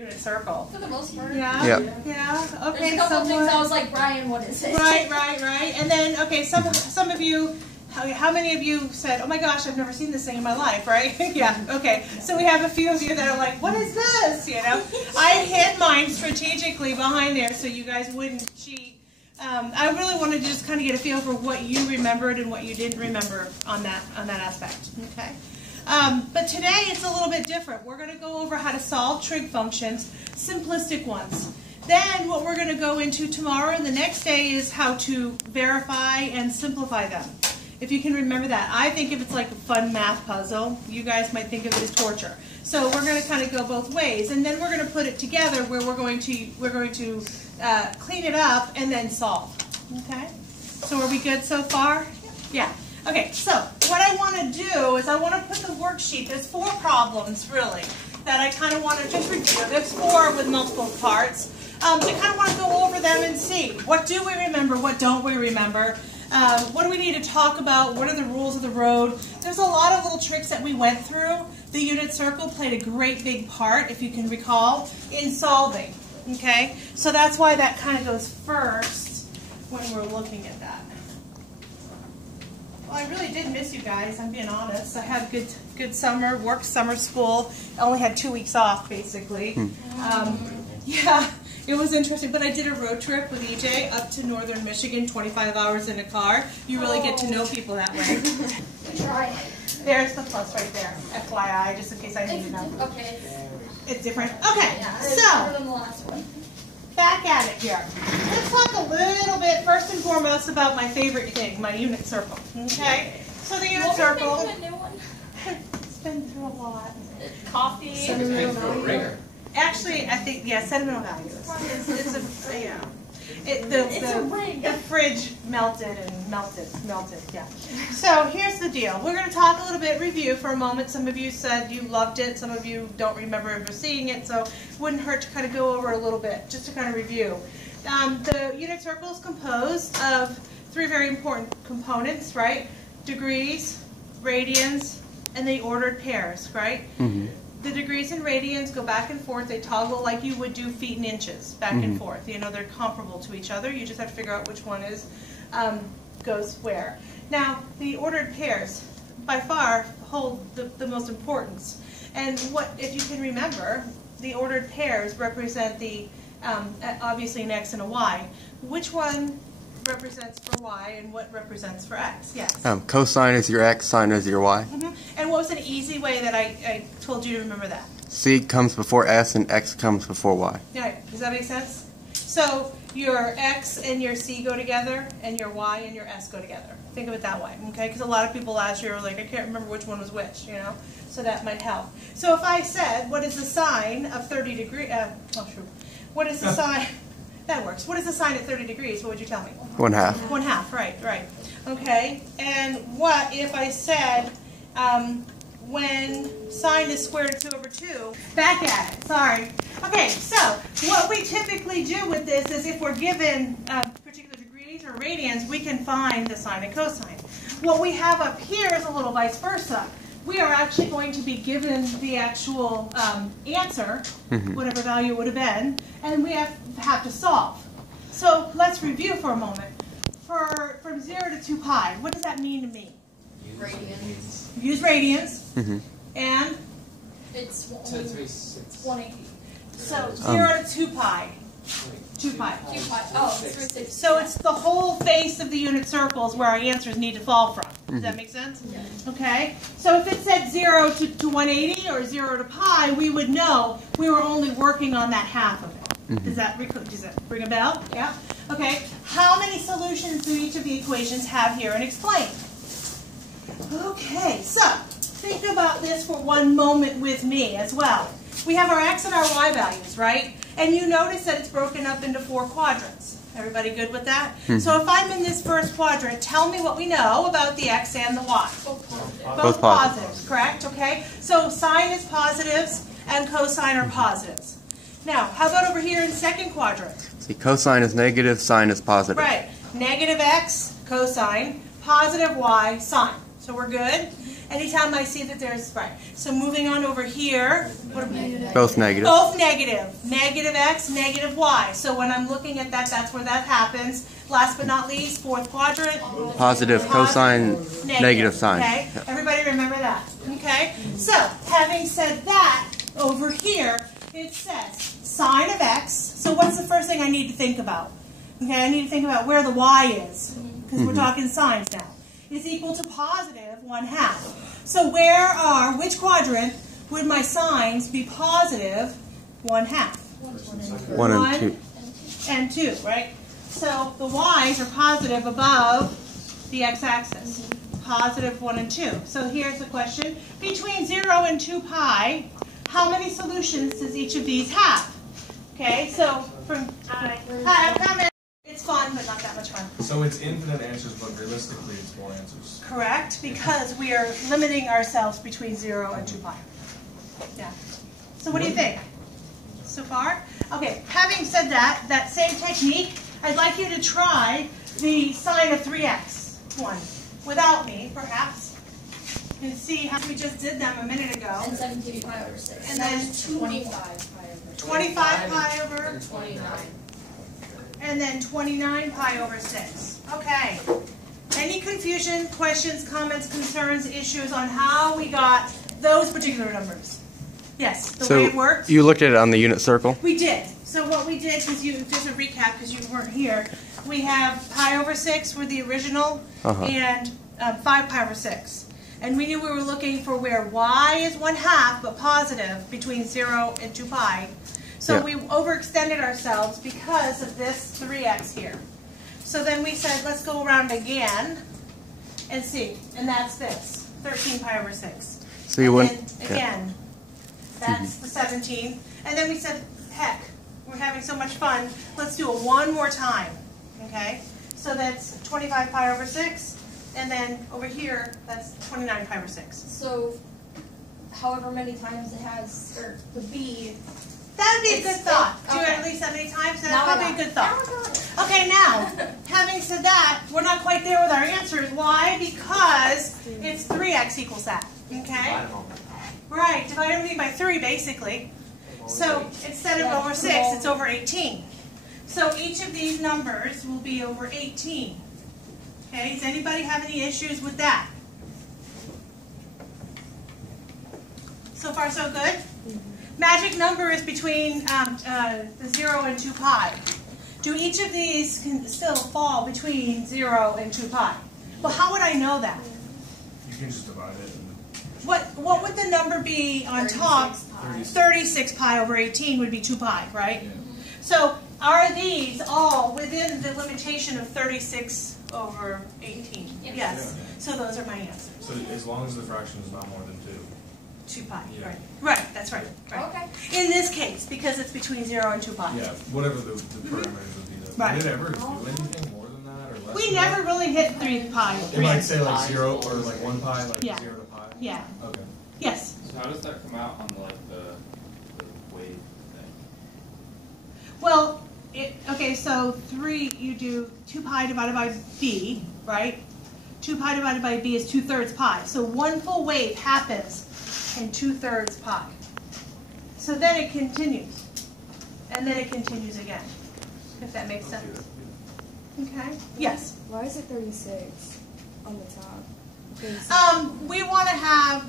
unit circle. For the most part. Yeah? Yeah. Yeah? Okay, There's a couple things I was like, Brian, what is it? Right. And then, okay, some of you, how many of you said, oh my gosh, I've never seen this thing in my life, right? Yeah, okay. So we have a few of you that are like, what is this? You know? I hid mine strategically behind there so you guys wouldn't cheat. I really wanted to just kind of get a feel for what you remembered and what you didn't remember on that aspect, okay? But today it's a little bit different. We're going to go over how to solve trig functions, simplistic ones. Then what we're going to go into tomorrow and the next day is how to verify and simplify them. If you can remember that. I think if it's like a fun math puzzle, you guys might think of it as torture. So we're going to kind of go both ways, and then we're going to put it together where we're going to clean it up and then solve. Okay? So are we good so far? Yeah. Okay, so what I want to do is I want to put the worksheet, there's 4 problems really that I kind of want to just review. There's 4 with multiple parts. I kind of want to go over them and see what do we remember, what don't we remember, what do we need to talk about, what are the rules of the road. There's a lot of little tricks that we went through. The unit circle played a great big part, if you can recall, in solving. Okay, so that's why that kind of goes first when we're looking at that. Well, I really did miss you guys, I'm being honest. I had a good summer, worked summer school. I only had 2 weeks off, basically. Yeah, it was interesting. But I did a road trip with EJ up to northern Michigan, 25 hours in a car. You really get to know people that way. Try. There's the plus right there, FYI, just in case I need to know. Okay. It's different? Okay, Yeah, it's so better than the last one. back at it here. Let's talk a little bit, first and foremost, about my favorite thing, my unit circle. Okay? So the unit circle, A new one? it's been through a lot. Coffee. Sentimental value. Actually, I think, yeah, sentimental value. It's a, you know, It's a ring. the fridge melted, yeah. So here's the deal. We're going to talk a little bit, review for a moment. Some of you said you loved it. Some of you don't remember ever seeing it, so it wouldn't hurt to kind of go over a little bit, just to kind of review. The unit circle is composed of 3 very important components, right? Degrees, radians, and the ordered pairs, right? Mm-hmm. The degrees and radians go back and forth. They toggle like you would do feet and inches, back and forth. You know, they're comparable to each other. You just have to figure out which one is goes where. Now, the ordered pairs, by far, hold the most importance. And what, if you can remember, the ordered pairs represent the obviously an x and a y. Which one represents for y and what represents for x? Yes. Cosine is your x, sine is your y. And what was an easy way that I told you to remember that? C comes before s and x comes before y. Yeah, does that make sense? So your x and your c go together, and your y and your s go together. Think of it that way, okay? Because a lot of people last year were like, I can't remember which one was which, you know? So that might help. So if I said, what is the sine of 30 degrees? What is the sine? That works. What is the sine at 30 degrees? What would you tell me? 1/2. 1/2, right. Okay, and what if I said when sine is square root of 2 over 2? Back at it, sorry. Okay, so what we typically do with this is if we're given particular degrees or radians, we can find the sine and cosine. What we have up here is a little vice versa. We are actually going to be given the actual answer, whatever value it would have been, and we have to solve. So let's review for a moment. From 0 to 2 pi, what does that mean to me? Radians. Use radians, and? It's 180. 180. So 0 to 2 pi. 2 pi. 2 pi. Oh, 360. So it's the whole face of the unit circles where our answers need to fall from. Does that make sense? Yeah. Okay. So if it said 0 to 180 or 0 to pi, we would know we were only working on that half of it. Does that ring a bell? Yeah? Okay. How many solutions do each of the equations have here and explain? Okay. So think about this for one moment with me as well. We have our x and our y values, right? And you notice that it's broken up into 4 quadrants. Everybody good with that? So if I'm in this first quadrant, tell me what we know about the x and the y. Both positives, correct? Okay. So sine is positives and cosine are positives. Now, how about over here in second quadrant? See, cosine is negative, sine is positive. Right. Negative x, cosine, positive y, sine. So we're good. Anytime I see that there's, right. So moving on over here. What are we? Both negative. Both negative. Negative x, negative y. So when I'm looking at that, that's where that happens. Last but not least, fourth quadrant. Positive cosine, negative sine. Okay, everybody remember that. Okay, so having said that, over here it says sine of x. So what's the first thing I need to think about? Okay, I need to think about where the y is, because we're talking sines now. Is equal to positive 1/2. So which quadrant would my sines be positive 1/2? 1 and 2. And 2, right? So the y's are positive above the x-axis. Positive 1 and 2. So here's the question. Between 0 and 2 pi, how many solutions does each of these have? Okay, so from it's fun, but not that much fun. So it's infinite answers, but realistically it's 4 answers. Correct, because we are limiting ourselves between 0 and 2 pi. Yeah. So what do you think so far? Okay, having said that, that same technique, I'd like you to try the sine of 3x one without me, perhaps, and see how we just did them a minute ago. And 17 pi over 6. And then 25 pi over 25 pi over 29. and then 29 pi over 6. Okay. Any confusion, questions, comments, concerns, issues on how we got those particular numbers? Yes, the way it worked? You looked at it on the unit circle? We did. So what we did, because just a recap, because you weren't here, we have pi over 6 were the original, and 5 pi over 6. And we knew we were looking for where y is 1/2, but positive between 0 and 2 pi. So we overextended ourselves because of this 3x here. So then we said, let's go around again and see. And that's this, 13 pi over 6. So you went again, that's the 17. And then we said, heck, we're having so much fun. Let's do it one more time. Okay? So that's 25 pi over 6. And then over here, that's 29 pi over 6. So, however many times it has, or the b. That would be a good thought. Do Okay. it at least that many times? That's Now probably a good thought. Okay, now, having said that, we're not quite there with our answers. Why? Because it's 3x equals that. Okay? Right, divide everything by 3, basically. So instead of over 6, it's over 18. So each of these numbers will be over 18. Okay, does anybody have any issues with that? So far, so good? Magic number is between the 0 and 2 pi. Do each of these can still fall between 0 and 2 pi? Well, how would I know that? You can just divide it. What would the number be on top? 36 pi over 18 would be 2 pi, right? Yeah. So are these all within the limitation of 36 over 18? Yes. Yes. So those are my answers. So as long as the fraction is not more than 2. 2 pi, Yeah. right. Right, that's right. Okay. In this case, because it's between 0 and 2 pi. Yeah, whatever the parameters would be. Though. Right. Did it ever do anything more than that or less? We than never that? really hit 3 pi. It might say like 0 or like 1 pi, like Yeah. 0 to pi. Yeah. Okay. Yes. So how does that come out on the wave thing? Well, okay, so 3, you do 2 pi divided by b, right? 2 pi divided by b is 2/3 pi. So one full wave happens in 2/3 pi. So then it continues. And then it continues again, if that makes sense. Okay? Yes? Why is it 36 on the top? We want to have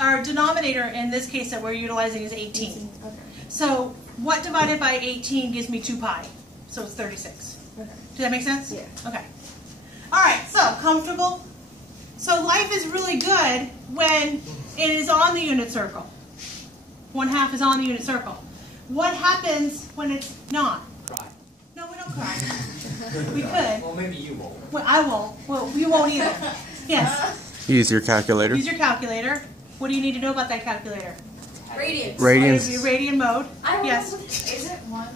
our denominator in this case that we're utilizing is 18. Okay. So what divided by 18 gives me 2 pi? So it's 36. Okay. Does that make sense? Yeah. Okay. All right, so comfortable? So life is really good when it is on the unit circle. 1/2 is on the unit circle. What happens when it's not? Cry. No, we don't cry. We could. Well, maybe you won't. Well, I won't. Well, you won't either. Yes. Use your calculator. Use your calculator. What do you need to know about that calculator? Radians. Radians. Your radian mode. I don't Yes. know. Is it one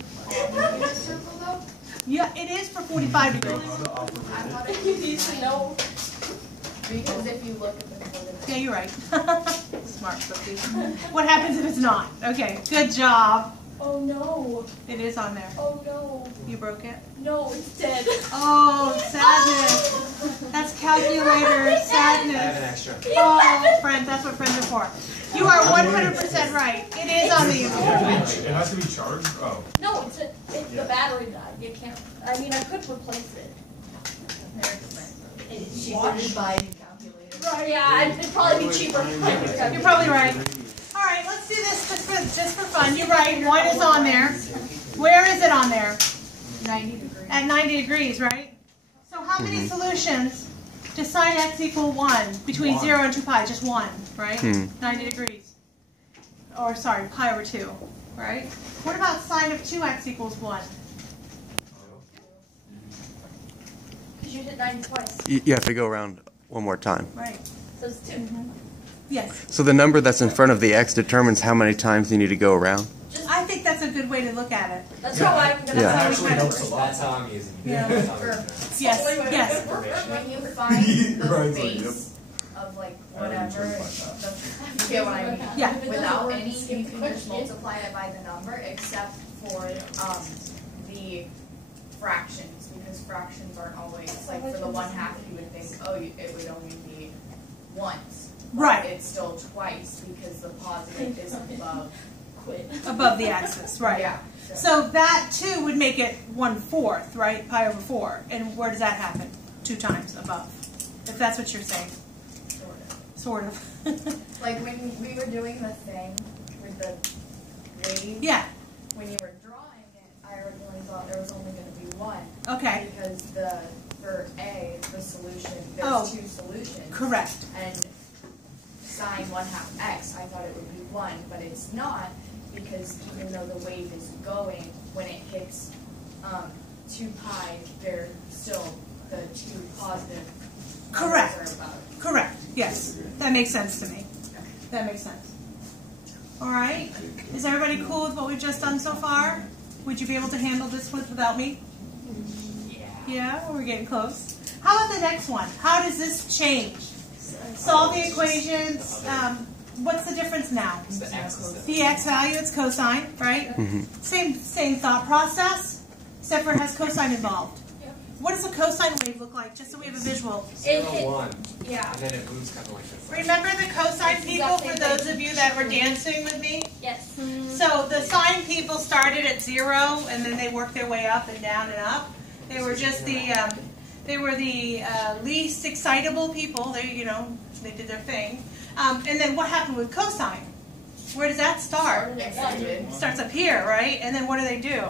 unit circle though? Yeah, it is for 45 degrees. How to operate I it. thought you need to know. Because if you look at the coordinates. Yeah, you're right. Smart cookie. What happens if it's not? Okay, good job. Oh no. It is on there. Oh no. You broke it? No, it's dead. Oh, sadness. That's calculator sadness. extra. Oh, friends, that's what friends are for. You are 100% right. It is on the unit. It has to be charged? Oh. No, it's the battery died. You can't. I mean, I could replace it. It's cheaper to buy a new calculator. Right. Yeah, it'd probably be cheaper. You're probably right. All right, let's do this just for fun. You're right. 1 is on there. Where is it on there? 90 degrees. At 90 degrees, right? So how many solutions does sine x equal 1 between 0 and 2 pi? Just 1, right? 90 degrees. Or sorry, pi over 2, right? What about sine of 2x equals 1? Because you did 90 twice. You have to go around one more time. Right. So it's 2. Yes. So the number that's in front of the x determines how many times you need to go around? I think that's a good way to look at it. That's how I'm going to Yeah. That's Actually how we helps a lot. That's how I'm using it. Yeah. That's how I'm using it. Yes, yes. When you find the Right, base of like whatever, you get what I mean? Yeah. Without any, you can just multiply it by the number except for the fractions, because fractions aren't always, like for the 1/2 you would think, oh, it would only be once. But Right. it's still twice because the positive is above. Above the axis, right. Yeah. So that too would make it 1/4, right? Pi over 4. And where does that happen? 2 times above. If that's what you're saying. Sort of. Like when we were doing the thing with the wave, Yeah. when you were drawing it, I originally thought there was only going to be 1. Okay. Because for A, the solution, there's Oh. 2 solutions. Correct. And sine 1/2 x, I thought it would be 1, but it's not, because even though the wave is going, when it hits 2 pi, they're still the 2 positive Correct. numbers are above. Correct. Yes. That makes sense to me. That makes sense. All right. Is everybody cool with what we've just done so far? Would you be able to handle this without me? Yeah, we're getting close. How about the next one? How does this change? Solve the equations. What's the difference now? The x is The x value, it's cosine, right? Same thought process, except for it has cosine involved. What does a cosine wave look like, just so we have a visual? 0, It hit- 1. Yeah. And then it moves kind of like this. Remember the cosine people, Exactly. for those of you that were dancing with me? Yes. So the sine people started at 0, and then they worked their way up and down and up. They were just the least excitable people. They did their thing. And then what happened with cosine? Where does that start? Excited. It starts up here, right? And then what do?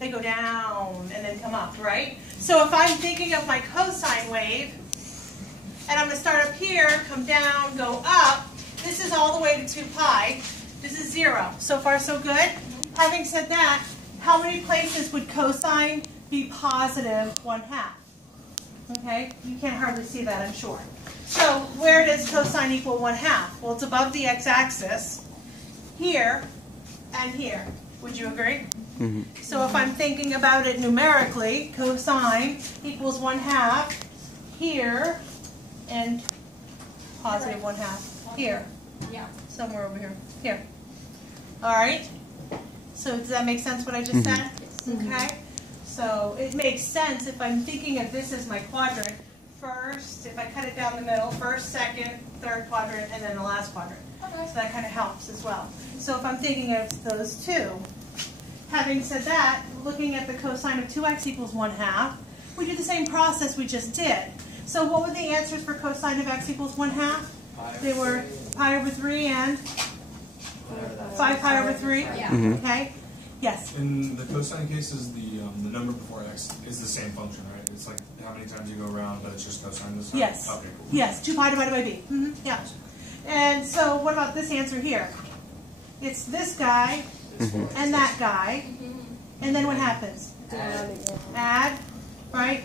They go down and then come up, right? So if I'm thinking of my cosine wave, and I'm going to start up here, come down, go up, this is all the way to 2 pi. This is 0. So far, so good? Having said that, how many places would cosine be positive 1/2? Okay? You can't hardly see that, I'm sure. So where does cosine equal 1/2? Well, it's above the x-axis, here, and here. Would you agree? So if I'm thinking about it numerically, cosine equals 1/2 here, and positive 1/2 here. Yeah. Somewhere over here. Here. All right? So does that make sense what I just said? Okay? So it makes sense if I'm thinking of this as my quadrant. First, if I cut it down the middle, first, second, third quadrant, and then the last quadrant. Okay. So that kind of helps as well. So if I'm thinking of those two, having said that, looking at the cosine of 2x equals 1/2, we do the same process we just did. So what were the answers for cosine of x equals 1/2? They were pi over 3 and 5 pi over 3. Yeah. Okay? Yes. In the cosine cases, the number before x is the same function, right? It's like how many times you go around, but it's just cosine this time? Yes. Okay, cool. Yes, 2 pi divided by b. Yeah. And so what about this answer here? It's this guy and that guy. And then what happens? Add, right?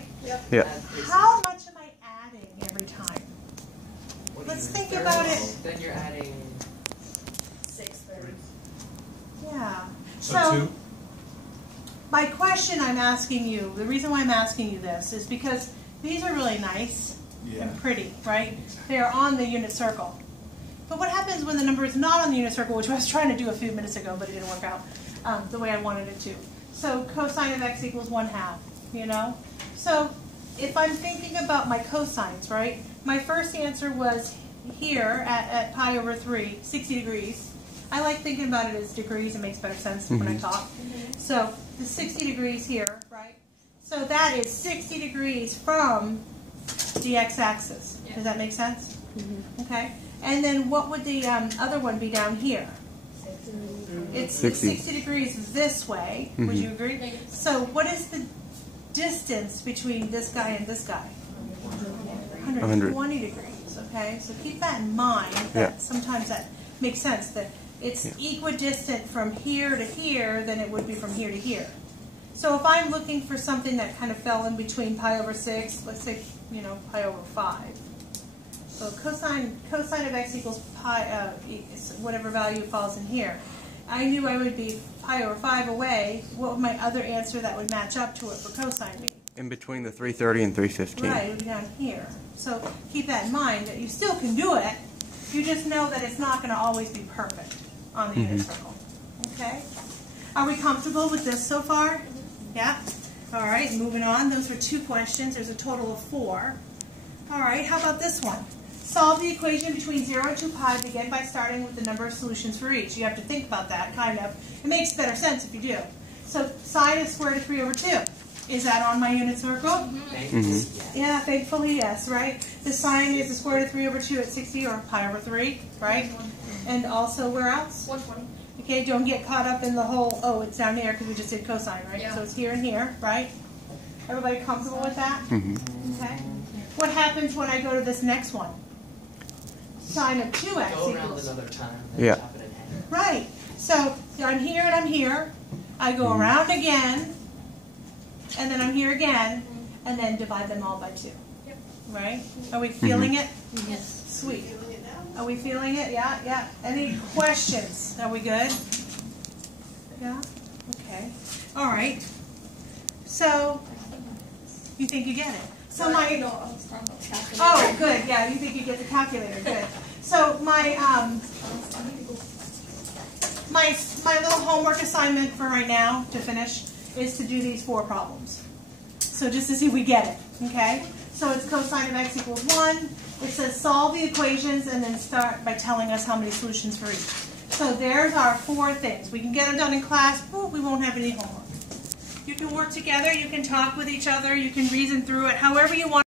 Yeah. How much am I adding every time? Let's think about it. Then you're adding 6/3. Yeah. So 2? My question I'm asking you, the reason why I'm asking you this is because these are really nice Yeah. and pretty, right? They're on the unit circle. But what happens when the number is not on the unit circle, which I was trying to do a few minutes ago, but it didn't work out the way I wanted it to. So cosine of x equals 1/2, you know? So if I'm thinking about my cosines, right, my first answer was here at pi over 3, 60 degrees. I like thinking about it as degrees. It makes better sense when I talk. So the 60 degrees here, right? So that is 60 degrees from the x-axis. Does that make sense? Okay. And then what would the other one be down here? It's 60 degrees this way. Would you agree? So what is the distance between this guy and this guy? 120 degrees. Okay. So keep that in mind. That sometimes that makes sense. That it's equidistant from here to here than it would be from here to here. So if I'm looking for something that kind of fell in between pi over 6, let's say, you know, pi over 5. So cosine of x equals pi, whatever value falls in here. I knew I would be pi over 5 away. What would my other answer that would match up to it for cosine be? In between the 330 and 315. Right, it would be down here. So keep that in mind, that you still can do it. You just know that it's not going to always be perfect on the unit circle. Okay? Are we comfortable with this so far? Yeah? All right, moving on. Those were 2 questions. There's a total of 4. All right, how about this one? Solve the equation between 0 and 2 pi. Begin by starting with the number of solutions for each. You have to think about that, kind of. It makes better sense if you do. So sine is square root of 3 over 2. Is that on my unit circle? Yeah, thankfully, yes, right? The sine is the square root of 3 over 2 at 60, or pi over 3, right? And also, where else? 120. Okay, don't get caught up in the whole, oh, it's down here because we just did cosine, right? Yeah. So it's here and here, right? Everybody comfortable with that? Okay. What happens when I go to this next one? Sine of 2x Go around equals. another time and then chop it in half. Right. So I'm here and I'm here. I go around again, and then I'm here again, and then divide them all by 2. Yep. Right? Are we feeling it? Yes. Sweet. Are we feeling it? Yeah, yeah. Any questions? Are we good? Yeah? Okay. All right. So, you think you get it? So my... No, I was talking about calculator. Oh, good. Yeah, you think you get the calculator. Good. So my my little homework assignment for right now to finish is to do these 4 problems. So just to see if we get it. Okay. So it's cosine of x equals 1. It says solve the equations and then start by telling us how many solutions for each. So there's our 4 things. We can get them done in class. Ooh, we won't have any homework. You can work together. You can talk with each other. You can reason through it however you want.